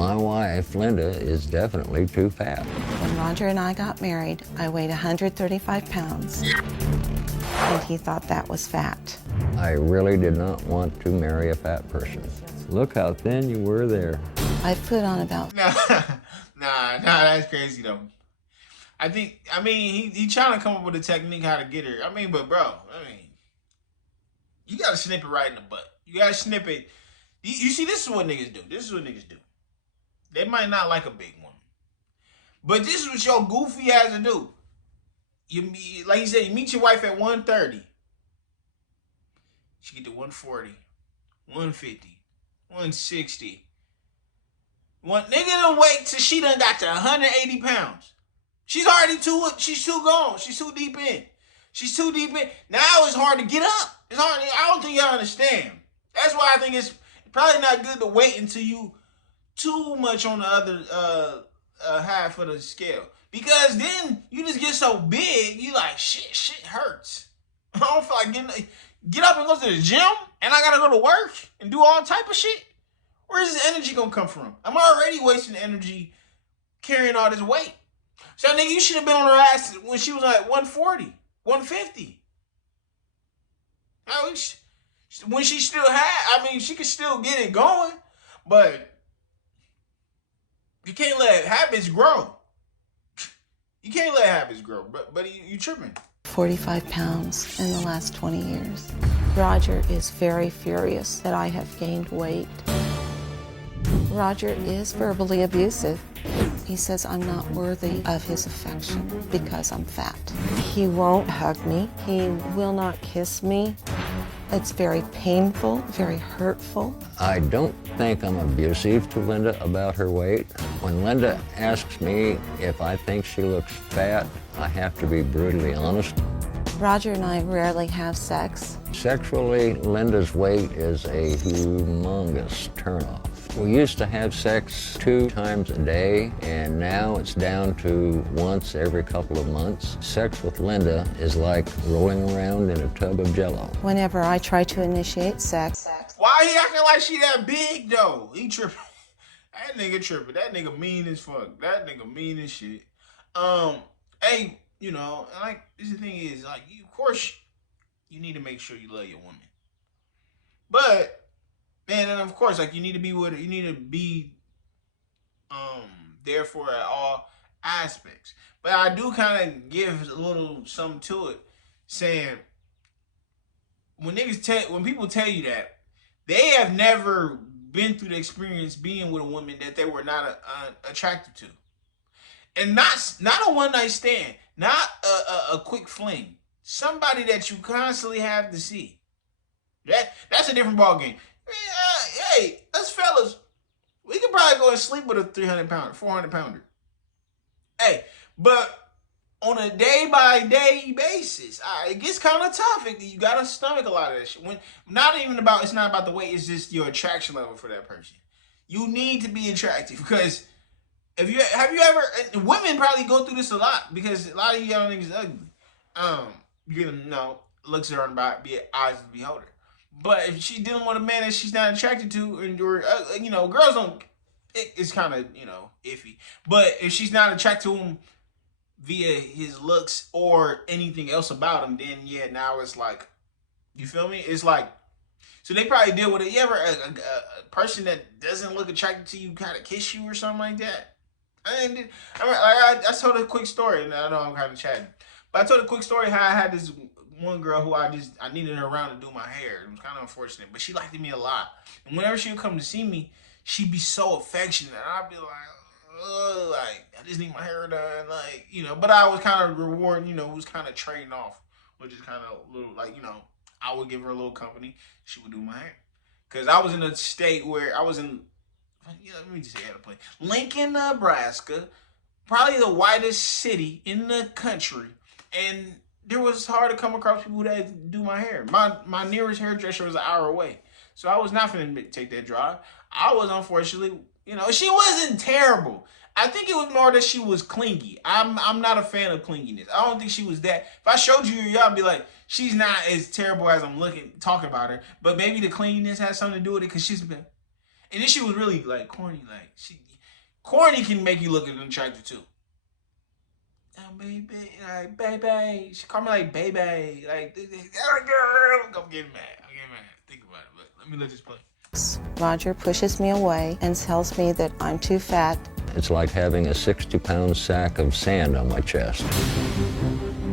My wife, Linda, is definitely too fat. When Roger and I got married, I weighed 135 pounds, and he thought that was fat. I really did not want to marry a fat person. Look how thin you were there. I've put on about... Nah, that's crazy though. I mean, he trying to come up with a technique how to get her. I mean, but bro, you gotta snip it right in the butt. You gotta snip it. You see, this is what niggas do. This is what niggas do. They might not like a big woman, but this is what your goofy ass to do. Like you said, you meet your wife at 130. She get to 140, 150, 160. Nigga done wait till she done got to 180 pounds. She's too gone. She's too deep in. She's too deep in. Now it's hard to get up. It's hard. I don't think y'all understand. That's why I think it's probably not good to wait until you too much on the other half of the scale. Because then you just get so big, you like, shit hurts. I don't feel like get up and go to the gym, and I gotta go to work and do all type of shit. Where's this energy gonna come from? I'm already wasting energy carrying all this weight. So nigga, you should have been on her ass when she was like 140, 150. When she still she could still get it going, but you can't let habits grow. You can't let habits grow, but you tripping. 45 pounds in the last 20 years. Roger is very furious that I have gained weight. Roger is verbally abusive. He says I'm not worthy of his affection because I'm fat. He won't hug me. He will not kiss me. It's very painful, very hurtful. I don't think I'm abusive to Linda about her weight. When Linda asks me if I think she looks fat, I have to be brutally honest. Roger and I rarely have sex. Sexually, Linda's weight is a humongous turnoff. We used to have sex 2 times a day, and now it's down to once every couple of months. Sex with Linda is like rolling around in a tub of Jell-O. Whenever I try to initiate sex. Why he acting like she that big though? He tripping. That nigga tripping. That nigga mean as fuck. That nigga mean as shit. Hey, you know, like this the thing is, like, of course, you need to make sure you love your woman, but. And then of course, like you need to be there for at all aspects. But I do kind of give a little something to it, saying when people tell you that, they have never been through the experience being with a woman that they were not attracted to, and not a one night stand, not a quick fling, somebody that you constantly have to see. That's a different ballgame. Hey, us fellas, we could probably go and sleep with a 300-pounder, 400-pounder. Hey, but on a day-by-day basis, it gets kind of tough. You gotta stomach a lot of that shit. It's not about the weight. It's just your attraction level for that person. You need to be attractive because have you ever? And women probably go through this a lot because a lot of young niggas ugly. You know, looks are on the eyes of the beholder. But if she's dealing with a man that she's not attracted to, or girls don't, it's kind of, iffy. But if she's not attracted to him via his looks or anything else about him, then yeah, now it's like, you feel me? It's like, so they probably deal with it. You ever a person that doesn't look attracted to you kind of kiss you or something like that? I told a quick story, and I know I'm kind of chatting, but I told a quick story how I had this one girl who I needed her around to do my hair. It was kind of unfortunate, but she liked me a lot. And whenever she would come to see me, she'd be so affectionate. And I'd be like, I just need my hair done, But I was kind of rewarding, it was kind of trading off, which is kind of a little I would give her a little company. She would do my hair, because I was in a state where I was in. Let me just say how to play. Lincoln, Nebraska, probably the whitest city in the country, and it was hard to come across people that do my hair. My nearest hairdresser was an hour away. So I was not finna take that drive. I was unfortunately, she wasn't terrible. I think it was more that she was clingy. I'm not a fan of clinginess. I don't think she was that. If I showed you, y'all be like, she's not as terrible as I'm talking about her. But maybe the clinginess has something to do with it because she's been. And then she was really like corny. Like corny can make you look attractive too. Oh, baby, like baby. She called me like baby. Like girl. I'm getting mad. Think about it. But let me let this play. Roger pushes me away and tells me that I'm too fat. It's like having a 60-pound sack of sand on my chest.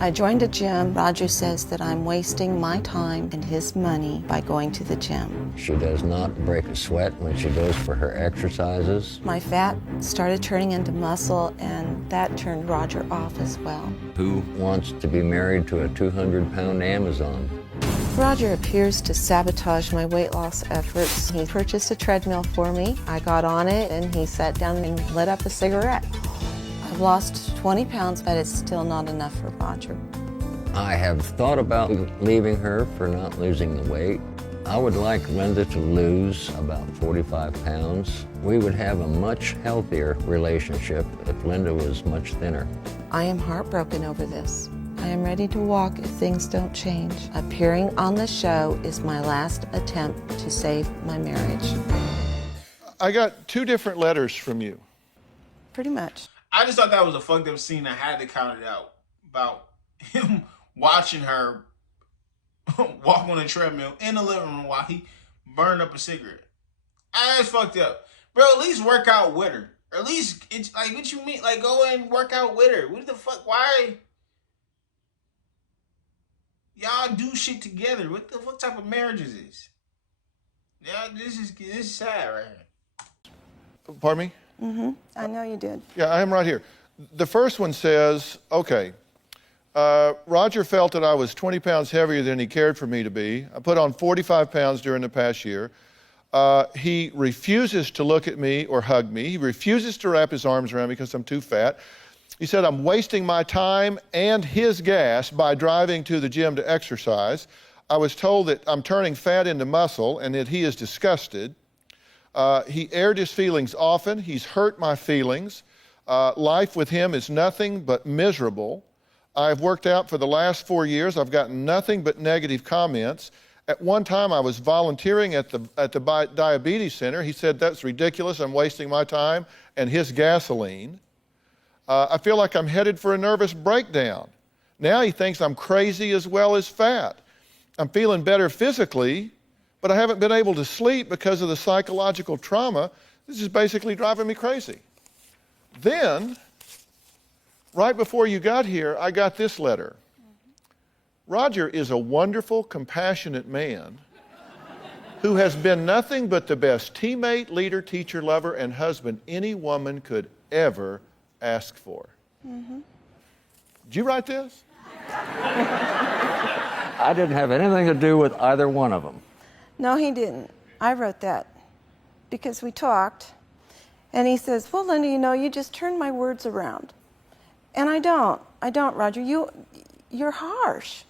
I joined a gym. Roger says that I'm wasting my time and his money by going to the gym. She does not break a sweat when she goes for her exercises. My fat started turning into muscle, and that turned Roger off as well. Who wants to be married to a 200-pound Amazon? Roger appears to sabotage my weight loss efforts. He purchased a treadmill for me. I got on it, and he sat down and lit up a cigarette. I've lost 20 pounds, but it's still not enough for Roger. I have thought about leaving her for not losing the weight. I would like Linda to lose about 45 pounds. We would have a much healthier relationship if Linda was much thinner. I am heartbroken over this. I am ready to walk if things don't change. Appearing on the show is my last attempt to save my marriage. I got 2 different letters from you. Pretty much. I just thought that was a fucked up scene. I had to count it out about him watching her walk on a treadmill in the living room while he burned up a cigarette. That's fucked up. Bro, at least work out with her. Or at least, it's like, what you mean? Like, go and work out with her. What the fuck? Why? Y'all do shit together. What the fuck type of marriage is this? Yeah, this is sad right here. Pardon me? Mm-hmm. I know you did. Yeah, I am right here. The first one says, okay, Roger felt that I was 20 pounds heavier than he cared for me to be. I put on 45 pounds during the past year. He refuses to look at me or hug me. He refuses to wrap his arms around me because I'm too fat. He said I'm wasting my time and his gas by driving to the gym to exercise. I was told that I'm turning fat into muscle and that he is disgusted. He aired his feelings often. He's hurt my feelings. Life with him is nothing but miserable. I've worked out for the last 4 years. I've gotten nothing but negative comments. At one time, I was volunteering at the diabetes center. He said, that's ridiculous. I'm wasting my time and his gasoline. I feel like I'm headed for a nervous breakdown. Now he thinks I'm crazy as well as fat. I'm feeling better physically, but I haven't been able to sleep because of the psychological trauma. This is basically driving me crazy. Then, right before you got here, I got this letter. Roger is a wonderful, compassionate man who has been nothing but the best teammate, leader, teacher, lover, and husband any woman could ever ask for. Mm-hmm. Did you write this? I didn't have anything to do with either one of them. No, he didn't. I wrote that because we talked, and he says, well, Linda, you know, you just turned my words around. And I don't, Roger. You're harsh.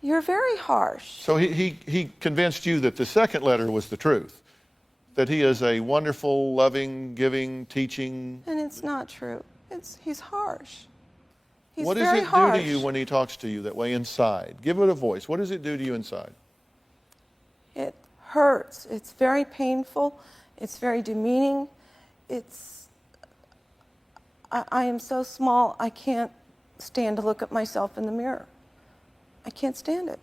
You're very harsh. So he convinced you that the second letter was the truth, that he is a wonderful, loving, giving, teaching. And it's not true. He's harsh. He's what does very it harsh. do to you when he talks to you that way inside? Give it a voice. What does it do to you inside? It hurts. It's very painful. It's very demeaning. I am so small, I can't stand to look at myself in the mirror. I can't stand it.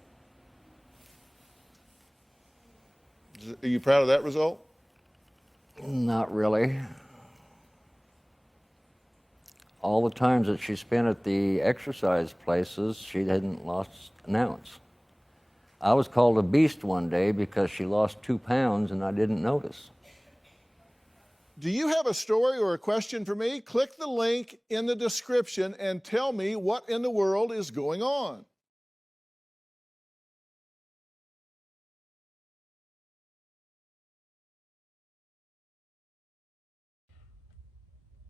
Are you proud of that result? Not really. All the times that she spent at the exercise places, she hadn't lost an ounce. I was called a beast one day because she lost 2 pounds and I didn't notice. Do you have a story or a question for me? Click the link in the description and tell me what in the world is going on.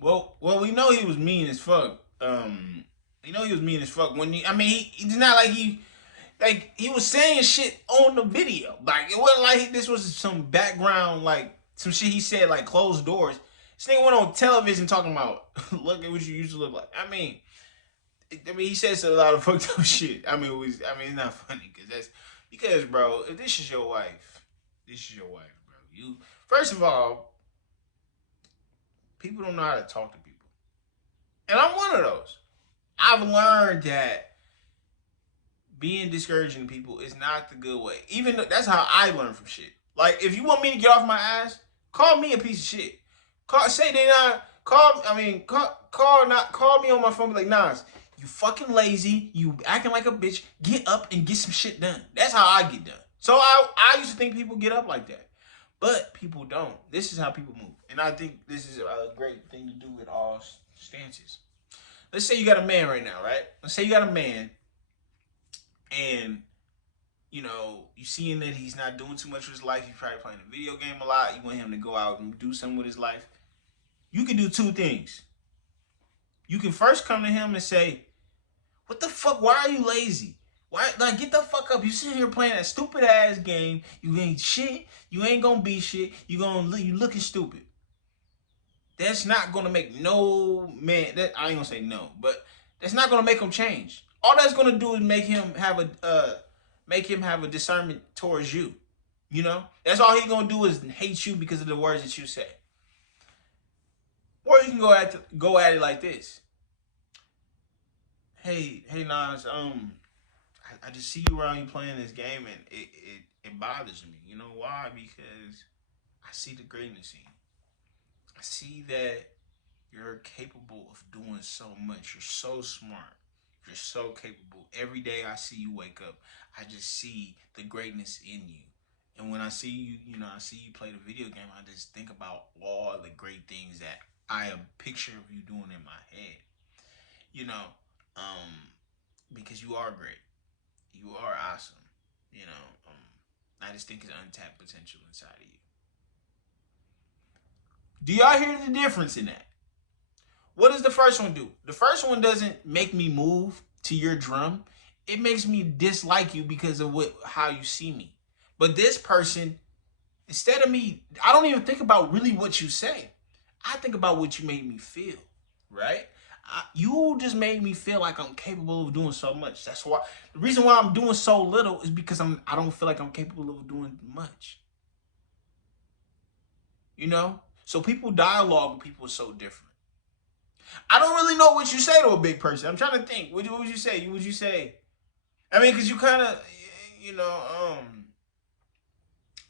Well, we know he was mean as fuck. We know he was mean as fuck when it's not like he was saying shit on the video. Like, it wasn't like this was some background, like, some shit he said, like, closed doors. This nigga went on television talking about, look at what you used to look like. I mean, he says a lot of fucked up shit. It's not funny, because, bro, if this is your wife, bro. First of all, people don't know how to talk to people. And I'm one of those. I've learned that being discouraging to people is not the good way. Even though that's how I learn from shit. Like, if you want me to get off my ass, call me a piece of shit. Say they not call. I mean, call me on my phone. Be like, Nas, you fucking lazy. You acting like a bitch. Get up and get some shit done. That's how I get done. So I used to think people get up like that, but people don't. This is how people move, and I think this is a great thing to do with all stances. Let's say you got a man right now, right? Let's say you got a man, and you know, you seeing that he's not doing too much with his life. He's probably playing a video game a lot. You want him to go out and do something with his life. You can do two things. You can first come to him and say, what the fuck? Why are you lazy? Why? Like, get the fuck up. You sitting here playing that stupid ass game. You ain't shit. You ain't gonna be shit. You looking stupid. That's not gonna make no man. I ain't gonna say no, but that's not gonna make him change. All that's gonna do is make him have a discernment towards you. You know, that's all he's gonna do is hate you because of the words that you say. Or you can go at it like this. Hey Nas, I just see you around you playing this game, and it bothers me. You know why? Because I see the greatness in you. I see that you're capable of doing so much. You're so smart. You're so capable. Every day I see you wake up, I just see the greatness in you. And when I see you, I see you play the video game, I just think about all the great things that I have a picture of you doing in my head. Because you are great. You are awesome. I just think it's untapped potential inside of you. Do y'all hear the difference in that? What does the first one do? The first one doesn't make me move to your drum. It makes me dislike you because of how you see me. But this person, instead of me, I don't even think about really what you say. I think about what you made me feel, right? You just made me feel like I'm capable of doing so much. That's why the reason why I'm doing so little is because I don't feel like I'm capable of doing much. So people dialogue with people is so different. I don't really know what you say to a big person. I'm trying to think. What would you say? Would you say? I mean, because you kind of,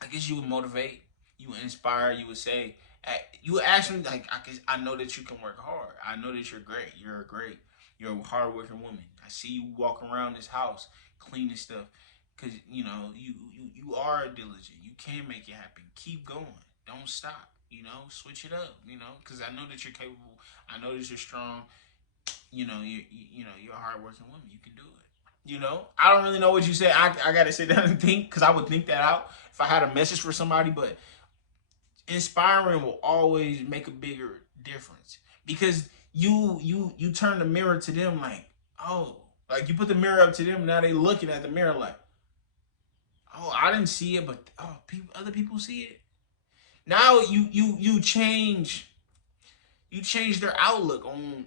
I guess you would motivate, you would inspire, you would say, you would ask me, like, I know that you can work hard. I know that you're great. You're a hardworking woman. I see you walk around this house cleaning stuff because, you are diligent. You can make it happen. Keep going. Don't stop. Switch it up, because I know that you're capable. I know that you're strong. You're a hardworking woman. You can do it. I don't really know what you say. I got to sit down and think because I would think that out if I had a message for somebody, but inspiring will always make a bigger difference because you turn the mirror to them like, oh, like you put the mirror up to them. Now they looking at the mirror like, oh, I didn't see it, but other people see it. Now you change their outlook on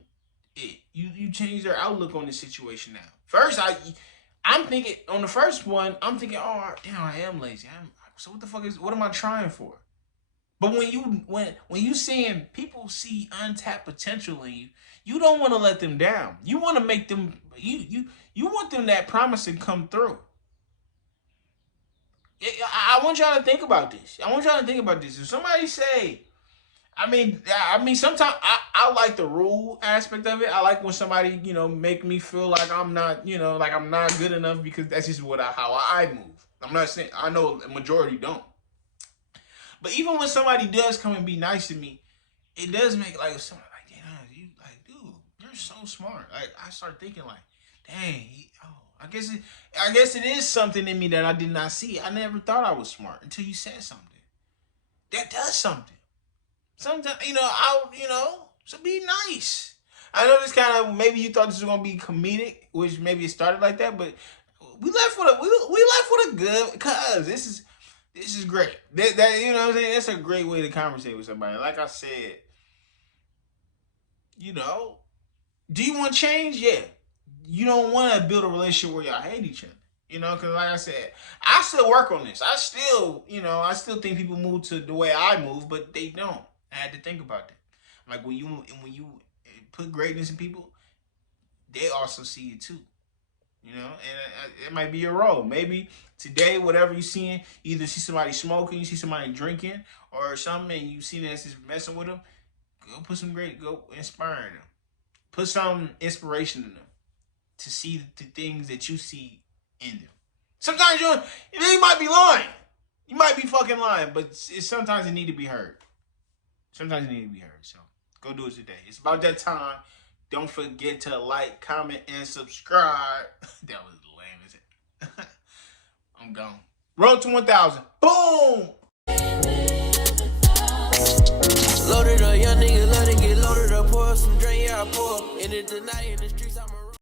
it. You change their outlook on the situation now. First, I'm thinking on the first one, I'm thinking, oh damn, I am lazy. So what am I trying for? But when you seeing people see untapped potential in you, you don't want to let them down. You want to make them you want them that promise to come through. I want y'all to think about this. If somebody say, I mean, sometimes I like the rule aspect of it. I like when somebody, make me feel like I'm not, like I'm not good enough because that's just how I move. I'm not saying, I know the majority don't. But even when somebody does come and be nice to me, it does make like somebody like, you like, dude, you're so smart. Like I start thinking like, dang, I guess it is something in me that I did not see. I never thought I was smart until you said something. That does something. Sometimes, so be nice. I know this kind of, maybe you thought this was going to be comedic, which maybe it started like that, but we left with a good, cause this is great. That you know what I'm saying? That's a great way to conversate with somebody. Like I said, do you want change? Yeah. You don't want to build a relationship where y'all hate each other. Because like I said, I still work on this. I still think people move to the way I move, but they don't. I had to think about that. Like when you put greatness in people, they also see it too. You know, and it might be your role. Maybe today, whatever you're seeing, either see somebody smoking, you see somebody drinking, or something, and you see that's just messing with them. Go inspire them. Put some inspiration in them to see the things that you see in them. Sometimes you might be lying. You might be fucking lying, but sometimes it need to be heard. Sometimes it need to be heard. So go do it today. It's about that time. Don't forget to like, comment, and subscribe. That was lame, is it? I'm gone. Road to 1,000. Boom! Loaded up, young nigga, love to get loaded up, pour some drink, yeah, I pour. In it tonight, in the streets, I'm a